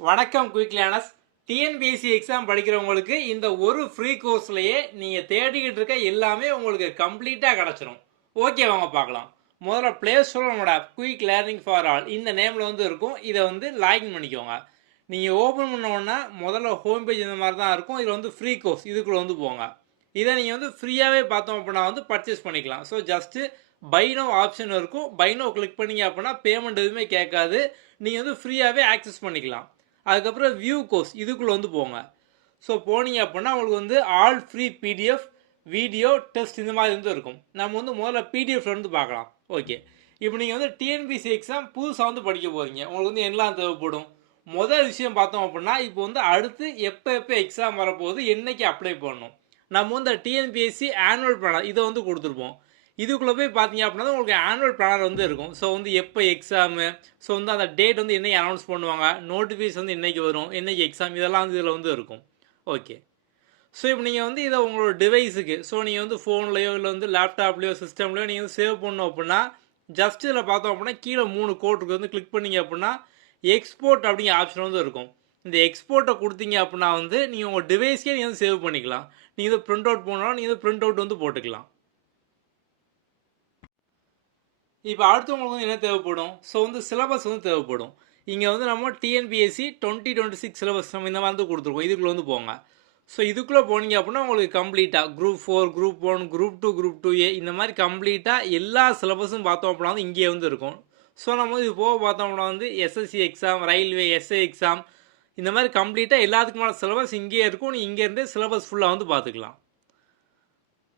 வணக்கம் quick learners. TNPSC exam படிக்கிறவங்களுக்கு இந்த ஒரு ஃப்ரீ கோர்ஸ்லயே நீங்க தேடிக்கிட்டு இருக்க எல்லாமே உங்களுக்கு கம்ப்ளீட்டா கிடைச்சிரும். ஓகே, வாங்க பார்க்கலாம். முதல்ல பிளே ஸ்டோர் நம்மளோட குயிக் லேர்னிங் ஃபார் ஆல் இந்த நேம்ல இருக்கும். இதை லாகின் பண்ணிக்கோங்க. நீங்க ஓபன் பண்ண உடனே முதல்ல ஹோம் பேஜ் இந்த மாதிரி தான் இருக்கும். இதுல ஃப்ரீ கோர்ஸ் இதுக்குள்ள போங்க. இதை நீங்க ஃப்ரீயாவே பார்த்தோம் அப்படின்னா பர்ச்சேஸ் பண்ணிக்கலாம். So just buy now option இருக்கும். பை நோ கிளிக் பண்ணீங்க அப்படின்னா பேமெண்ட் எதுவுமே கேட்காது. நீங்க ஃப்ரீயாவே ஆக்சஸ் பண்ணிக்கலாம். அதுக்கப்புறம் வியூ கோர்ஸ் இதுக்குள்ளே போங்க. ஸோ போனீங்க அப்படின்னா உங்களுக்கு all free PDF video test இந்த மாதிரி இருக்கும். நம்ம முதல்ல பிடிஎஃப்ல பார்க்கலாம். ஓகே, இப்போ நீங்கள் டிஎன்பிசி எக்ஸாம் புதுசாக படிக்க போகிறீங்க. உங்களுக்கு எல்லாம் தேவைப்படும். முதல் விஷயம் பார்த்தோம் அப்படின்னா இப்போ அடுத்து எப்போ எக்ஸாம் வரப்போகுது, என்னைக்கு அப்ளை பண்ணணும். நம்ம டிஎன்பிஎஸ்சி ஆனுவல் பிளானர் இதை கொடுத்துருப்போம். இதுக்குள்ளே போய் பார்த்தீங்க அப்படின்னா உங்களுக்கு ஆனுவல் பிளானர் இருக்கும். ஸோ எப்போ எக்ஸாமு, ஸோ அந்த டேட் என்னைக்கு அனௌன்ஸ் பண்ணுவாங்க, நோட்டிஃபிகேஷன் என்னைக்கு வரும், என்னைக்கு எக்ஸாம், இதெல்லாம் இதில் இருக்கும். ஓகே, ஸோ இப்போ நீங்கள் இதை உங்களோட டிவைஸுக்கு, ஸோ நீங்கள் ஃபோன்லையோ இல்லை லேப்டாப்லையோ சிஸ்டம்லையோ நீங்கள் சேவ் பண்ணணும் அப்படின்னா ஜஸ்ட் இதில் பார்த்தோம் அப்படின்னா கீழே 3 கோட்டுக்கு கிளிக் பண்ணிங்க அப்படின்னா எக்ஸ்போர்ட் அப்படிங்கிற ஆப்ஷன் இருக்கும். இந்த எக்ஸ்போர்ட்டை கொடுத்தீங்க அப்படின்னா நீங்கள் உங்கள் டிவைஸ்க்கே நீங்கள் சேவ் பண்ணிக்கலாம். நீங்கள் பிரிண்ட் அவுட் போனாலும் நீங்கள் பிரிண்ட் அவுட் போட்டுக்கலாம். இப்போ அடுத்து உங்களுக்கு என்ன தேவைப்படும், ஸோ சிலபஸ் தேவைப்படும். இங்கே நம்ம டிஎன்பிஎஸ்சி 2026 சிலபஸ் நம்ம இந்த மாதிரி கொடுத்துருக்கோம். இதுக்குள்ளே போங்க. ஸோ இதுக்குள்ளே போனீங்க அப்படின்னா உங்களுக்கு கம்ப்ளீட்டாக group 4, group 1, group 2, group 2A இந்த மாதிரி கம்ப்ளீட்டாக எல்லா சிலபஸும் பார்த்தோம் அப்படின்னா இங்கே இருக்கும். ஸோ நம்ம இது போக பார்த்தோம் அப்படின்னா SSC exam, railway, SI exam இந்த மாதிரி கம்ப்ளீட்டாக எல்லாத்துக்குமான சிலபஸ் இங்கே இருக்கும். நீங்கள் இங்கேருந்தே சிலபஸ் ஃபுல்லாக பார்த்துக்கலாம்.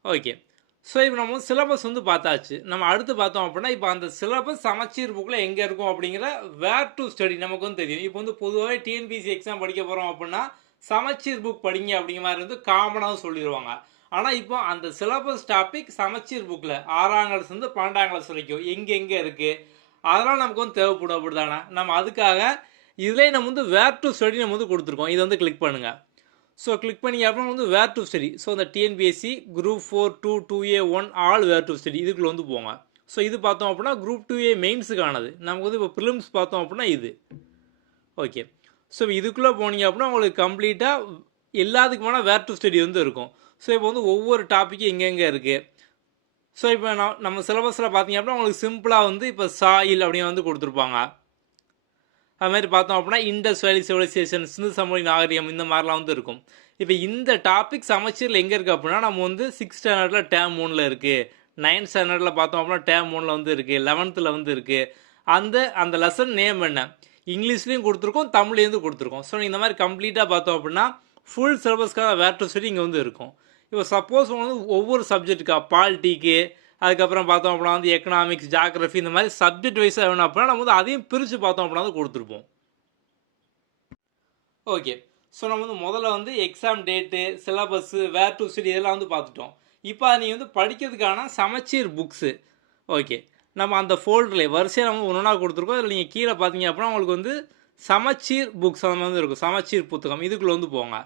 ஓகே, ஸோ இப்போ நம்ம சிலபஸ் பார்த்தாச்சு. நம்ம அடுத்து பார்த்தோம் அப்படின்னா இப்போ அந்த சிலபஸ் சமச்சீர் புக்கில் எங்கே இருக்கும் அப்படிங்கிற வேர் டு ஸ்டடி நமக்கு தெரியும். இப்போ பொதுவாகவே டிஎன்பிசி எக்ஸாம் படிக்க போகிறோம் அப்படின்னா சமச்சீர் புக் படிங்க அப்படிங்கிற மாதிரி காமனாக சொல்லிடுவாங்க. ஆனால் இப்போ அந்த சிலபஸ் டாபிக் சமச்சீர் புக்கில் 6ஆம் கிளாஸ்லேருந்து 12ஆம் கிளாஸ் வரைக்கும் எங்கே இருக்குது அதெல்லாம் நமக்கு தேவைப்படும். அப்படி தானே நம்ம அதுக்காக இதுலேயே நம்ம வேர் டு ஸ்டடி நம்ம கொடுத்துருக்கோம். இதை கிளிக் பண்ணுங்கள். ஸோ கிளிக் பண்ணி அப்புறம் வேர் டு ஸ்டடி, ஸோ அந்த TNPSC group 4, 2, 2A, 1 all where to study இதுக்குள்ளே போங்க. ஸோ இது பார்த்தோம் அப்படின்னா குரூப் 2A மெயின்ஸுக்கானது. நமக்கு இப்போ ப்ரிலிம்ஸ் பார்த்தோம் அப்படின்னா இது. ஓகே, ஸோ இதுக்குள்ளே போனீங்க அப்படின்னா உங்களுக்கு கம்ப்ளீட்டாக எல்லாத்துக்குமான வேர் டு ஸ்டடி இருக்கும். ஸோ இப்போ ஒவ்வொரு டாப்பிக்கும் எங்கெங்கே இருக்குது. ஸோ இப்போ நம்ம சிலபஸில் பார்த்தீங்க அப்படின்னா உங்களுக்கு சிம்பிளாக இப்போ சாயில் அப்படின்னு கொடுத்துருப்பாங்க. அது மாதிரி பார்த்தோம் அப்படின்னா இண்டஸ் வேலி சிவிலைசேஷன், சிந்து சமவெளி நாகரிகம் இந்த மாதிரிலாம் இருக்கும். இப்போ இந்த டாபிக் சமச்சீரில் எங்கே இருக்குது அப்படின்னா நம்ம 6th ஸ்டாண்டர்டில் டேர்ம் 1ல் இருக்குது, 9th ஸ்டாண்டர்டில் பார்த்தோம் அப்படின்னா டேர்ம் 1ல் இருக்குது, 11th இருக்குது. அந்த லெசன் நேம் என்ன இங்கிலீஷ்லேயும் கொடுத்துருக்கோம், தமிழ்லேருந்து கொடுத்துருக்கோம். ஸோ இந்த மாதிரி கம்ப்ளீட்டாக பார்த்தோம் அப்படின்னா ஃபுல் சிலபஸ்க்காக வேர் டு ஸ்டடி இங்கே இருக்கும். இப்போ சப்போஸ் ஒவ்வொரு சப்ஜெக்ட்டுக்கா பாலிட்டிக்கு, அதுக்கப்புறம் பார்த்தோம் அப்படின்னா எக்கனாமிக்ஸ், ஜியாகிரஃபி இந்த மாதிரி சப்ஜெக்ட் வைஸாக வேணும் அப்படின்னா நம்ம அதையும் பிரித்து பார்த்தோம் அப்படின்னா கொடுத்துருப்போம். ஓகே, ஸோ நம்ம முதல்ல exam date, syllabus, where to study இதெல்லாம் பார்த்துட்டோம். இப்போ நீங்கள் படிக்கிறதுக்கான சமச்சீர் புக்ஸு. ஓகே, நம்ம அந்த ஃபோல்டரில் வரிசையாக நம்ம ஒன்றா கொடுத்துருக்கோம். அதில் நீங்கள் கீழே பார்த்தீங்க அப்படின்னா உங்களுக்கு சமச்சீர் புக்ஸ் அந்த மாதிரி இருக்கும். சமச்சீர் புத்தகம் இதுக்குள்ளே போங்க.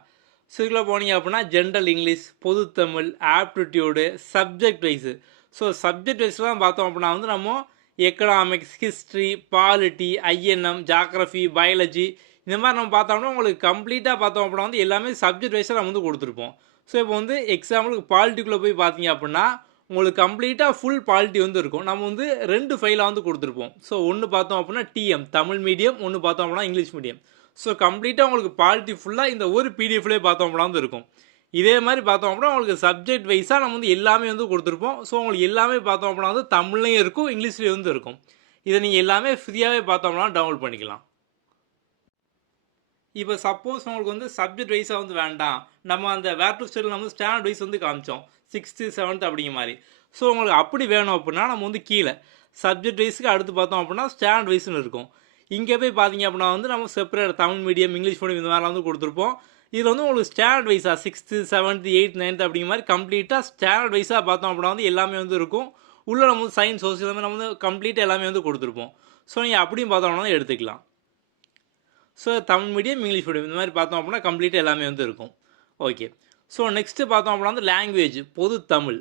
ஸோ இதுக்குள்ளே போனீங்க அப்படின்னா ஜென்ரல் இங்கிலீஷ், பொதுத்தமிழ், aptitude, subject wise. So subject வைஸ்லாம் பார்த்தோம் அப்படின்னா நம்ம economics, history, polity, INM, geography, biology இந்த மாதிரி நம்ம பார்த்தோம்னா உங்களுக்கு கம்ப்ளீட்டாக பார்த்தோம் அப்படின்னா எல்லாமே சப்ஜெக்ட் வைஸாக நம்ம கொடுத்துருப்போம். ஸோ இப்போ எக்ஸாம்பிளுக்கு பாலிட்டிக்குள்ளே போய் பார்த்தீங்க அப்படின்னா உங்களுக்கு கம்ப்ளீட்டாக ஃபுல் பாலிட்டி இருக்கும். நம்ம 2 ஃபைலாக கொடுத்துருப்போம். ஸோ ஒன்று பார்த்தோம் அப்படின்னா டிஎம் தமிழ் மீடியம், ஒன்று பார்த்தோம் அப்படின்னா இங்கிலீஷ் மீடியம். ஸோ கம்ப்ளீட்டாக உங்களுக்கு பாலிட்டி ஃபுல்லாக இந்த ஒரு பிடிஎஃப்லேயே பார்த்தோம் அப்படின்னா இருக்கும். இதே மாதிரி பார்த்தோம் அப்படின்னா உங்களுக்கு சப்ஜெக்ட் வைஸாக நம்ம எல்லாமே கொடுத்துருப்போம். ஸோ உங்களுக்கு எல்லாமே பார்த்தோம் அப்படின்னா தமிழ்லையும் இருக்கும், இங்கிலீஷ்லேயும் இருக்கும். இதை நீங்கள் எல்லாமே ஃப்ரீயாகவே பார்த்தோம்னா டவுன்லோட் பண்ணிக்கலாம். இப்போ சப்போஸ் உங்களுக்கு சப்ஜெக்ட் வைஸாக வேண்டாம், நம்ம அந்த வேர் டு ஸ்டடியில் நம்ம ஸ்டாண்டர்ட் வைஸ் காமிச்சோம் 6th, 7th அப்படிங்கிற மாதிரி. ஸோ உங்களுக்கு அப்படி வேணும் அப்படின்னா நம்ம கீழே சப்ஜெக்ட் வைஸுக்கு அடுத்து பார்த்தோம் அப்படின்னா ஸ்டாண்டர்ட் வைஸ்னு இருக்கும். இங்கே போய் பார்த்தீங்க அப்படின்னா நம்ம separate Tamil medium, English medium இந்த மாதிரிலாம் கொடுத்துருப்போம். இதில் உங்களுக்கு ஸ்டாண்டர்ட் வைஸாக 6th, 7th, 8th, 9th அப்படிங்கிற மாதிரி கம்ப்ளீட்டாக ஸ்டாண்டர்ட் வைஸாக பார்த்தோம் அப்படின்னா எல்லாமே இருக்கும். உள்ளே நம்ம சயின்ஸ், சோசியல் நம்ம கம்ப்ளீட்டாக எல்லாமே கொடுத்துருப்போம். ஸோ நீங்கள் அப்படியும் பார்த்தோம்னா எடுத்துக்கலாம். So Tamil medium, English medium இந்த மாதிரி பார்த்தோம் அப்படின்னா கம்ப்ளீட்டாக எல்லாமே இருக்கும். ஓகே, ஸோ நெக்ஸ்ட்டு பார்த்தோம் அப்படின்னா லாங்குவேஜ் பொது தமிழ்.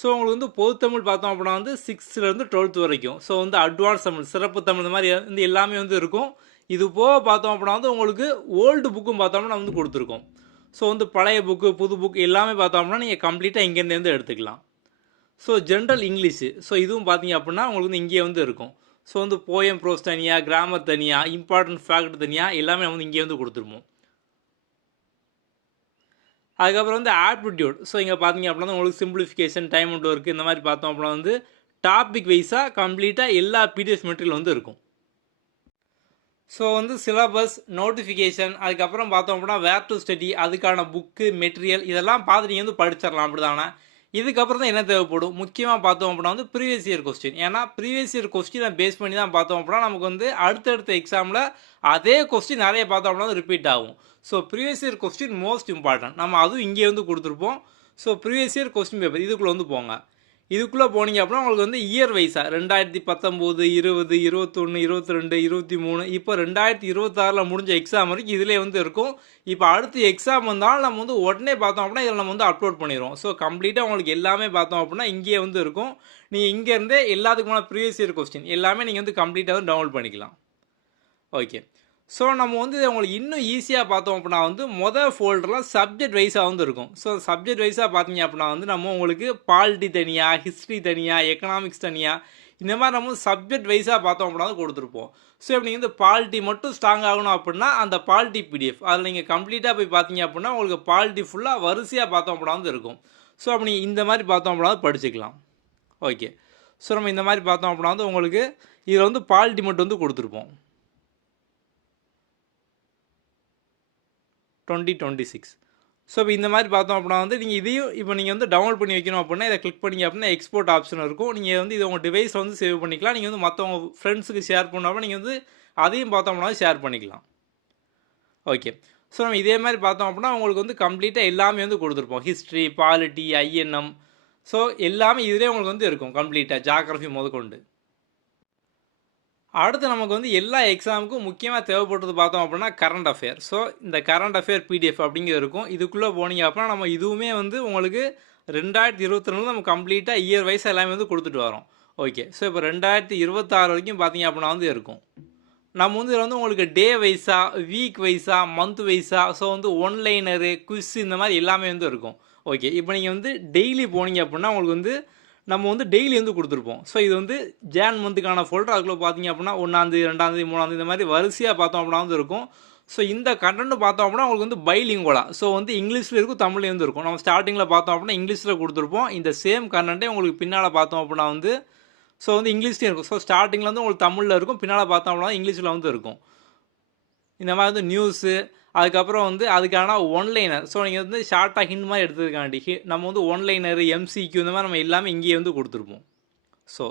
ஸோ உங்களுக்கு பொதுத்தமிழ் பார்த்தோம் அப்படின்னா 6th to 12th வரைக்கும். ஸோ அட்வான்ஸ் தமிழ், சிறப்பு தமிழ் இந்த மாதிரி எல்லாமே இருக்கும். இது போக பார்த்தோம் அப்படின்னா வந்து உங்களுக்கு ஓல்டு புக்கும் பார்த்தோம்னா வந்து கொடுத்துருக்கோம். ஸோ வந்து பழைய புக்கு புது புக் எல்லாமே பார்த்தோம்னா நீங்கள் கம்ப்ளீட்டாக இங்கேருந்து எடுத்துக்கலாம். ஸோ ஜென்ரல் இங்கிலீஷு, ஸோ இதுவும் பார்த்தீங்க அப்படின்னா உங்களுக்கு வந்து இங்கே வந்து இருக்கும். ஸோ வந்து போயம் ப்ரோஸ் தனியாக, கிராமர் தனியாக, இம்பார்ட்டன்ட் ஃபேக்ட் தனியாக எல்லாமே வந்து இங்கே வந்து கொடுத்துருப்போம். அதுக்கப்புறம் வந்து ஆப்டிடியூட், ஸோ இங்கே பார்த்தீங்க அப்படின்னா உங்களுக்கு சிம்பிளிஃபிகேஷன், டைம் அண்ட் ஒர்க் இந்த மாதிரி பார்த்தோம் அப்படின்னா வந்து டாபிக் வைஸாக கம்ப்ளீட்டாக எல்லா பிடிஎஃப் மெட்டீரியல் வந்து இருக்கும். ஸோ வந்து சிலபஸ், நோட்டிஃபிகேஷன், அதுக்கப்புறம் பார்த்தோம் அப்படின்னா வேர் டு ஸ்டடி, அதுக்கான புக்கு மெட்டீரியல் இதெல்லாம் பார்த்து நீங்கள் வந்து படிச்சிடலாம். அப்படி தானே? இதுக்கப்புறம் தான் என்ன தேவைப்படும் முக்கியமாக பார்த்தோம் அப்படின்னா வந்து ப்ரீவியஸ் இயர் கொஸ்டின். ஏன்னா ப்ரீவியஸ் இயர் கொஸ்டினை பேஸ் பண்ணி தான் பார்த்தோம் அப்படின்னா நமக்கு வந்து அடுத்தடுத்த எக்ஸாமில் அதே கொஸ்டின் நிறைய பார்த்தோம் அப்படின்னா ரிப்பீட் ஆகும். So previous year question most important. நம்ம அதுவும் இங்கே வந்து கொடுத்துருப்போம். So previous year question paper இதுக்குள்ளே வந்து போங்க. இதுக்குள்ளே போனீங்க அப்படின்னா உங்களுக்கு வந்து இயர் வைஸாக 2019, 20, 21, 22, 23 இப்போ 2026 முடிஞ்ச எக்ஸாம் வரைக்கும் இதிலே வந்து இருக்கும். இப்போ அடுத்து எக்ஸாம் வந்தாலும் நம்ம வந்து உடனே பார்த்தோம் அப்படின்னா இதில் நம்ம வந்து அப்லோட் பண்ணிடுவோம். ஸோ கம்ப்ளீட்டாக உங்களுக்கு எல்லாமே பார்த்தோம் அப்படின்னா இங்கேயே வந்து இருக்கும். நீங்கள் இங்கேருந்தே எல்லாத்துக்குமான ப்ரீவியஸ் இயர் கொஸ்டின் எல்லாமே நீங்கள் வந்து கம்ப்ளீட்டாக வந்து டவுன்லோட் பண்ணிக்கலாம். ஓகே. ஸோ நம்ம வந்து உங்களுக்கு இன்னும் ஈஸியாக பார்த்தோம் அப்படின்னா வந்து மொதல் ஃபோல்டரில் சப்ஜெக்ட் வைஸாக வந்து இருக்கும். ஸோ சப்ஜெக்ட் வைஸாக பார்த்தீங்க அப்படின்னா வந்து நம்ம உங்களுக்கு பாலிட்டி தனியாக, ஹிஸ்ட்ரி தனியாக, எக்கனாமிக்ஸ் தனியாக இந்த மாதிரி நம்ம சப்ஜெக்ட் வைஸாக பார்த்தோம் அப்படின்னா வந்து கொடுத்துருப்போம். ஸோ இப்போ நீங்கள் வந்து பாலிட்டி மட்டும் ஸ்ட்ராங் ஆகணும் அப்படின்னா அந்த பாலிட்டி பிடிஎஃப் அதில் நீங்கள் கம்ப்ளீட்டாக போய் பார்த்தீங்க அப்படின்னா உங்களுக்கு பாலிட்டி ஃபுல்லாக வரிசையாக பார்த்தோம் அப்படின்னா வந்து இருக்கும். ஸோ அப்போ நீங்கள் இந்த மாதிரி பார்த்தோம் அப்படின்னா படிச்சுக்கலாம். ஓகே. ஸோ நம்ம இந்த மாதிரி பார்த்தோம் அப்படின்னா வந்து உங்களுக்கு இதில் வந்து பாலிட்டி மட்டும் வந்து கொடுத்துருப்போம் 2026. ஸோ இப்போ இந்த மாதிரி பார்த்தோம் அப்படின்னா வந்து நீங்கள் இதையும் இப்போ நீங்கள் வந்து டவுன்லோட் பண்ணி வைக்கணும் அப்படின்னா இதை கிளிக் பண்ணிங்க அப்படின்னா எக்ஸ்போர்ட் ஆப்ஷன் இருக்கும். நீங்கள் வந்து இதை உங்கள் டிவைஸில் வந்து சேவ் பண்ணிக்கலாம். நீங்கள் வந்து மற்றவங்க ஃப்ரெண்ட்ஸுக்கு ஷேர் பண்ணாமல் நீங்கள் வந்து அதையும் பார்த்தோம் அப்படின்னா ஷேர் பண்ணிக்கலாம். ஓகே. ஸோ நம்ம இதே மாதிரி பார்த்தோம் அப்படின்னா உங்களுக்கு வந்து கம்ப்ளீட்டாக எல்லாமே வந்து கொடுத்துருப்போம். ஹிஸ்ட்ரி, பாலிட்டி, ஐஎன்எம், ஸோ எல்லாமே இதிலே உங்களுக்கு வந்து இருக்கும் கம்ப்ளீட்டாக ஜாகிரஃபி முதற்கொண்டு. அடுத்து நமக்கு வந்து எல்லா எக்ஸாமுக்கும் முக்கியமாக தேவைப்படுறது பார்த்தோம் அப்படின்னா கரண்ட் அஃபேர். ஸோ இந்த கரண்ட் அஃபேர் பிடிஎஃப் அப்படிங்கிறது இருக்கும். இதுக்குள்ளே போனீங்க அப்படின்னா நம்ம இதுவுமே வந்து உங்களுக்கு 2022 நம்ம கம்ப்ளீட்டாக இயர் வைஸ் எல்லாமே வந்து கொடுத்துட்டு வரோம். ஓகே. ஸோ இப்போ 2026 வரைக்கும் பார்த்தீங்க அப்படின்னா வந்து இருக்கும். நம்ம வந்து இதில் வந்து உங்களுக்கு டே வைஸாக, வீக் வைஸாக, மந்த் வைஸாக, ஸோ வந்து ஒன்லைனரு, குவிஸ் இந்த மாதிரி எல்லாமே வந்து இருக்கும். ஓகே. இப்போ நீங்கள் வந்து டெய்லி போனீங்க அப்படின்னா உங்களுக்கு வந்து நம்ம வந்து டெய்லி வந்து கொடுத்துருப்போம். ஸோ இது வந்து ஜான் மந்த்துக்கான ஃபோல்டர். அதுக்குள்ளே பார்த்தீங்க அப்படின்னா 1ஆம், 2ஆம், 3ஆம் இந்த மாதிரி வரிசையாக பார்த்தோம் அப்படின்னா வந்து இருக்கும். ஸோ இந்த கண்டென்ட் பார்த்தோம் அப்படின்னா உங்களுக்கு வந்து பைலிங்குவலாக, ஸோ வந்து இங்கிலீஷில் இருக்கும், தமிழ்லேயும் வந்து இருக்கும். நம்ம ஸ்டார்டிங்கில் பார்த்தோம் அப்படின்னா இங்கிலீஷில் கொடுத்துருப்போம். இந்த சேம் கண்டென்ட்டே உங்களுக்கு பின்னால் பார்த்தோம் அப்படின்னா வந்து ஸோ வந்து இங்கிலீஷ்லேயும் இருக்கும். ஸோ ஸ்டார்டிங்கில் வந்து உங்களுக்கு தமிழில் இருக்கும், பின்னால் பார்த்தோம் அப்படின்னா இங்கிலீஷில் வந்து இருக்கும். இந்த மாதிரி வந்து நியூஸு, அதுக்கப்புறம் வந்து அதுக்கான ஒன்லைனர், ஸோ நீங்கள் வந்து ஷார்ட்டாக ஹிண்ட் மாதிரி எடுத்துக்காண்டி நம்ம வந்து ஒன்லைனர், எம்சிக்யூ இந்த மாதிரி நம்ம எல்லாமே இங்கேயே வந்து கொடுத்துருப்போம். ஸோ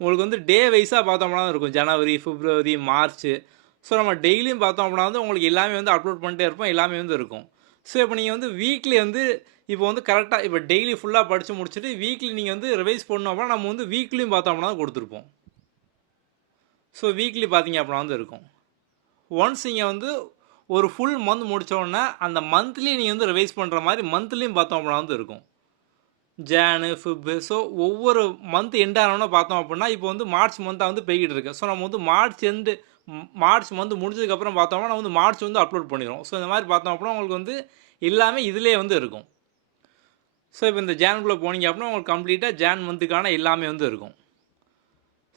உங்களுக்கு வந்து டே வைஸாக பார்த்தோம்னா இருக்கும் ஜனவரி, பிப்ரவரி, மார்ச். ஸோ நம்ம டெய்லியும் பார்த்தோம் அப்படின்னா வந்து உங்களுக்கு எல்லாமே வந்து அப்லோட் பண்ணிட்டே இருப்போம், எல்லாமே வந்து இருக்கும். ஸோ இப்போ நீங்கள் வந்து வீக்லி வந்து இப்போ வந்து கரெக்டாக இப்போ டெய்லி ஃபுல்லாக படித்து முடிச்சுட்டு வீக்லி நீங்கள் வந்து ரிவைஸ் பண்ணோம் அப்படின்னா நம்ம வந்து வீக்லியும் பார்த்தோம் அப்படின்னா கொடுத்துருப்போம். ஸோ வீக்லி பார்த்தீங்க அப்படின்னா வந்து இருக்கும். ஒன்ஸ் நீங்கள் வந்து ஒரு ஃபுல் மந்த் முடித்தோடனே அந்த மந்த்லி நீங்கள் வந்து ரிவைஸ் பண்ணுற மாதிரி மந்த்லியும் பார்த்தோம் அப்படின்னா வந்து இருக்கும். ஜானு, ஃபிப்பு, ஸோ ஒவ்வொரு மந்த் எண்ட் ஆனோன்னா பார்த்தோம் அப்படின்னா இப்போ வந்து மார்ச் மந்த்தாக வந்து போய்கிட்டு இருக்கு. ஸோ நம்ம வந்து மார்ச் மந்த் முடிஞ்சதுக்கப்புறம் பார்த்தோம்னா நம்ம வந்து மார்ச் வந்து அப்லோட் பண்ணிடுவோம். ஸோ இந்த மாதிரி பார்த்தோம் அப்படின்னா உங்களுக்கு வந்து எல்லாமே இதிலே வந்து இருக்கும். ஸோ இப்போ இந்த ஜானுக்குள்ளே போனீங்க அப்படின்னா உங்களுக்கு கம்ப்ளீட்டாக ஜான் மந்த்துக்கான எல்லாமே வந்து இருக்கும்.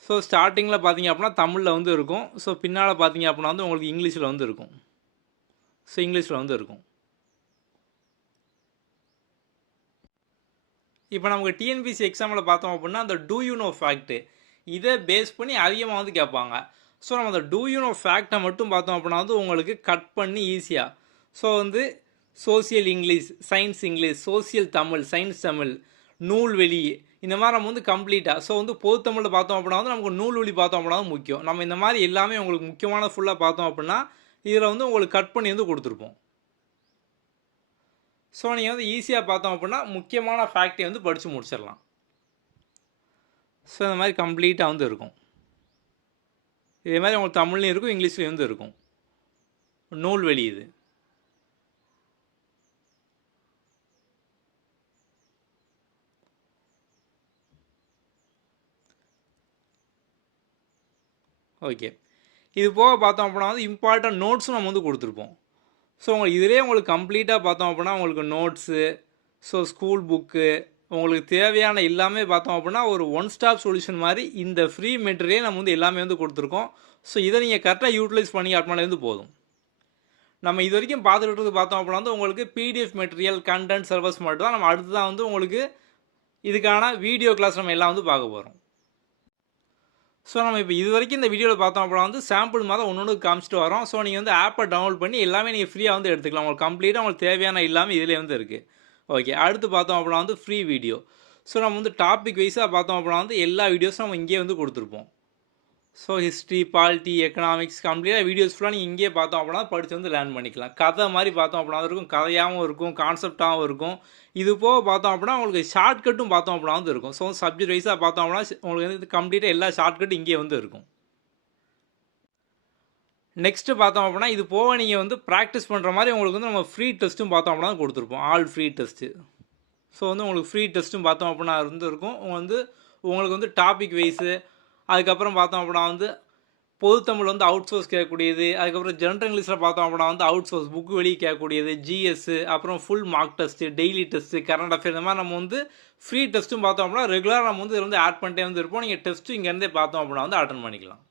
ஸோ ஸ்டார்டிங்கில் பார்த்தீங்க அப்படின்னா தமிழில் வந்து இருக்கும். ஸோ பின்னால் பார்த்தீங்க அப்படின்னா வந்து உங்களுக்கு இங்கிலீஷில் வந்து இருக்கும். ஸோ இங்கிலீஷில் வந்து இருக்கும். இப்போ நமக்கு டிஎன்பிசி எக்ஸாமில் பார்த்தோம் அப்படின்னா அந்த டூ யூ நோ ஃபேக்ட்டு இதை பேஸ் பண்ணி அதிகமாக வந்து கேட்பாங்க. ஸோ நம்ம அந்த டூ யூ நோ ஃபேக்டை மட்டும் பார்த்தோம் அப்படின்னா வந்து உங்களுக்கு கட் பண்ணி ஈஸியாக, ஸோ வந்து social English, science English, social Tamil, science Tamil, நூல்வெளி இந்த மாதிரி நம்ம வந்து கம்ப்ளீட்டாக, ஸோ வந்து பொது தமிழில் பார்த்தோம் அப்படின்னா வந்து நமக்கு நூல்வெளி பார்த்தோம் அப்படின்னா முக்கியம். நம்ம இந்த மாதிரி எல்லாமே உங்களுக்கு முக்கியமான ஃபுல்லாக பார்த்தோம் அப்படின்னா இதில் வந்து உங்களுக்கு கட் பண்ணி வந்து கொடுத்துருப்போம். ஸோ நீங்கள் வந்து ஈஸியாக பார்த்தோம் அப்படின்னா முக்கியமான ஃபேக்டை வந்து படித்து முடிச்சிடலாம். ஸோ இந்த மாதிரி கம்ப்ளீட்டாக வந்து இருக்கும். இதே மாதிரி உங்களுக்கு தமிழ்லையும் இருக்கும், இங்கிலீஷ்லேயும் வந்து இருக்கும். நூல்வெளி இது. ஓகே. இது போக பார்த்தோம் அப்படின்னா வந்து இம்பார்ட்டன்ட் நோட்ஸும் நம்ம வந்து கொடுத்துருப்போம். ஸோ உங்களுக்கு இதிலே உங்களுக்கு கம்ப்ளீட்டாக பார்த்தோம் அப்படின்னா உங்களுக்கு நோட்ஸு, ஸோ ஸ்கூல் புக்கு, உங்களுக்கு தேவையான எல்லாமே பார்த்தோம் அப்படின்னா ஒரு ஒன் ஸ்டாப் சொல்யூஷன் மாதிரி இந்த ஃப்ரீ மெட்டீரியல் நம்ம வந்து எல்லாமே வந்து கொடுத்துருக்கோம். ஸோ இதை நீங்கள் கரெக்டாக யூட்டிலைஸ் பண்ணி அப்படின்னாலே போதும். நம்ம இது வரைக்கும் பார்த்துக்கிட்டு பார்த்தோம் அப்படின்னா வந்து உங்களுக்கு பிடிஎஃப் மெட்டீரியல், கண்டென்ட், சிலபஸ் மட்டும் தான். நம்ம அடுத்து தான் வந்து உங்களுக்கு இதுக்கான வீடியோ கிளாஸ் நம்ம எல்லாம் வந்து பார்க்க போகிறோம். ஸோ நம்ம இப்போ இது வரைக்கும் இந்த வீடியோவில் பார்த்தோம் அப்படின்னா வந்து சாம்பிள் மாதிரி ஒன்று காமிச்சிட்டு வரோம். ஸோ நீங்கள் வந்து ஆப்பை டவுன்லோட் பண்ணி எல்லாமே நீங்கள் ஃப்ரீயாக வந்து எடுத்துக்கலாம். உங்களுக்கு கம்ப்ளீட்டாக உங்களுக்கு தேவையான எல்லாமே இதிலே வந்து இருக்குது. ஓகே, அடுத்து பார்த்தோம் அப்படின்னா வந்து ஃப்ரீ வீடியோ. ஸோ நம்ம வந்து டாபிக் வைஸாக பார்த்தோம் அப்படின்னா வந்து எல்லா வீடியோஸும் நம்ம இங்கேயே வந்து கொடுத்துருப்போம். ஸோ ஹிஸ்ட்ரி, பாலிட்டி, எக்கனாமிக்ஸ் கம்ப்ளீட்டாக வீடியோஸ் ஃபுல்லாக நீங்கள் இங்கேயே பார்த்தோம் அப்படின்னா படித்து வந்து லேர்ன் பண்ணிக்கலாம். கதை மாதிரி பார்த்தோம் அப்படின்னா இருக்கும், கதையாகவும் இருக்கும், கான்செப்டாகவும் இருக்கும். இது போக பார்த்தோம் அப்படின்னா உங்களுக்கு ஷார்ட்கட்டும் பார்த்தோம் அப்படின்னா வந்து இருக்கும். ஸோ சப்ஜெக்ட் வைஸாக பார்த்தோம் அப்படின்னா உங்களுக்கு வந்து கம்ப்ளீட்டாக எல்லா ஷார்ட்கட்டும் இங்கே வந்து இருக்கும். நெக்ஸ்ட்டு பார்த்தோம் அப்படின்னா இது போக நீங்கள் வந்து ப்ராக்டிஸ் பண்ணுற மாதிரி உங்களுக்கு வந்து நம்ம ஃப்ரீ டெஸ்ட்டும் பார்த்தோம் அப்படின்னா கொடுத்துருப்போம். All free test. ஸோ வந்து உங்களுக்கு ஃப்ரீ டெஸ்ட்டும் பார்த்தோம் அப்படின்னா இருக்கும். உங்களுக்கு வந்து டாபிக் வைஸு, அதுக்கப்புறம் பார்த்தோம் அப்படின்னா வந்து பொது தமிழ் வந்து அவுட் சோர்ஸ் கேட்கக்கூடியது, அதுக்கப்புறம் ஜென்ரல் இங்கிலீஷில் பார்த்தோம் அப்படின்னா வந்து அவுட் சோர்ஸ் புக்கு வெளியே கேட்கக்கூடியது, ஜிஎஸ்ஸு, அப்புறம் full mark test, daily test, current affair, இந்த மாதிரி நம்ம வந்து ஃப்ரீ டெஸ்ட்டும் பார்த்தோம் அப்படின்னா ரெகுலராக நம்ம வந்து இதில் வந்து ஆட் பண்ணிட்டே வந்து இருப்போம். நீங்கள் டெஸ்ட்டும் இங்கேருந்தே பார்த்தோம் அப்படின்னா வந்து அட்டன் பண்ணிக்கலாம்.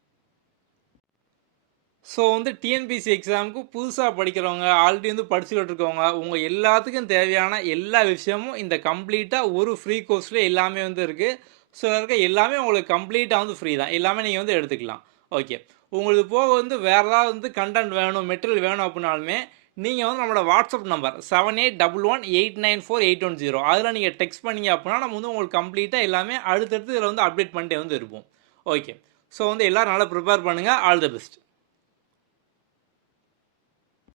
ஸோ வந்து டிஎன்பிஎஸ்சி எக்ஸாமுக்கு புதுசாக படிக்கிறவங்க, ஆல்ரெடி வந்து படிச்சுக்கிட்டு இருக்கவங்க, உங்கள் எல்லாத்துக்கும் தேவையான எல்லா விஷயமும் இந்த கம்ப்ளீட்டாக ஒரு ஃப்ரீ கோர்ஸில் எல்லாமே வந்து இருக்குது. ஸோ இருக்க எல்லாமே உங்களுக்கு கம்ப்ளீட்டாக வந்து ஃப்ரீ தான். எல்லாமே நீங்கள் வந்து எடுத்துக்கலாம். ஓகே, உங்களுக்கு போக வந்து வேறு ஏதாவது வந்து கண்டென்ட் வேணும், மெட்டீரியல் வேணும் அப்படின்னாலுமே நீங்கள் வந்து நம்மளோட வாட்ஸ்அப் நம்பர் 7811894810 அதில் நீங்கள் டெக்ஸ்ட் பண்ணிங்க அப்படின்னா நம்ம வந்து உங்களுக்கு கம்ப்ளீட்டாக எல்லாமே அடுத்தடுத்து இதில் வந்து அப்டேட் பண்ணிட்டே வந்து இருப்போம். ஓகே, ஸோ வந்து எல்லோரும் நல்லா ப்ரிப்பேர் பண்ணுங்கள். All the best.